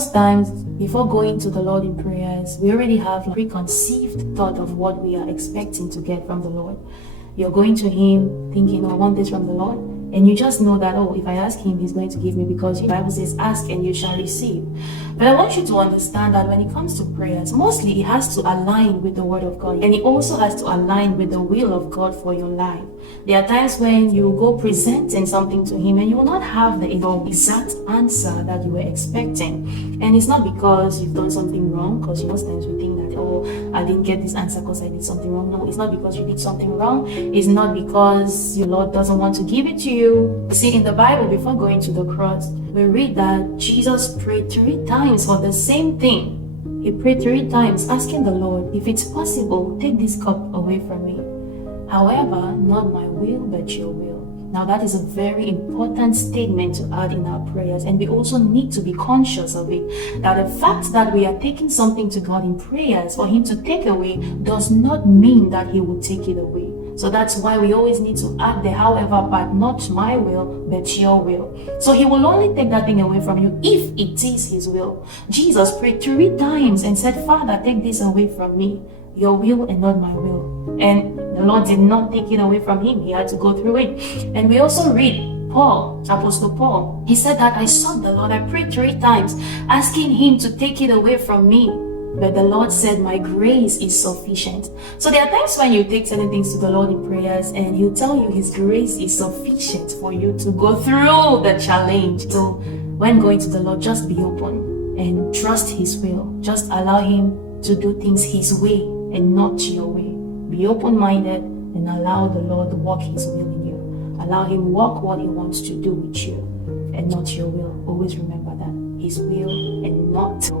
Most times, before going to the Lord in prayers, we already have a preconceived thought of what we are expecting to get from the Lord. You're going to Him thinking, oh, I want this from the Lord. And you just know that, oh, if I ask Him, He's going to give me, because the Bible says, ask and you shall receive. But I want you to understand that when it comes to prayers, mostly it has to align with the Word of God. And it also has to align with the will of God for your life. There are times when you go presenting something to Him and you will not have the exact answer that you were expecting. And it's not because you've done something wrong, because most times we think that, oh, I didn't get this answer because I did something wrong. No, it's not because you did something wrong. It's not because your Lord doesn't want to give it to you. See, in the Bible, before going to the cross, we read that Jesus prayed 3 times for the same thing. He prayed 3 times, asking the Lord, if it's possible, take this cup away from me. However, not my will, but your will. Now, that is a very important statement to add in our prayers, and we also need to be conscious of it, that the fact that we are taking something to God in prayers for Him to take away does not mean that He will take it away. So that's why we always need to add the however part, not my will, but your will. So He will only take that thing away from you if it is His will. Jesus prayed 3 times and said, Father, take this away from me, your will and not my will. And the Lord did not take it away from Him. He had to go through it. And we also read Paul, Apostle Paul. He said that I sought the Lord. I prayed 3 times, asking Him to take it away from me. But the Lord said, my grace is sufficient. So there are times when you take certain things to the Lord in prayers and He'll tell you His grace is sufficient for you to go through the challenge. So when going to the Lord, just be open and trust His will. Just allow Him to do things His way and not your way. Be open-minded and allow the Lord walk His will in you. Allow Him walk what He wants to do with you and not your will. Always remember that. His will and not your will.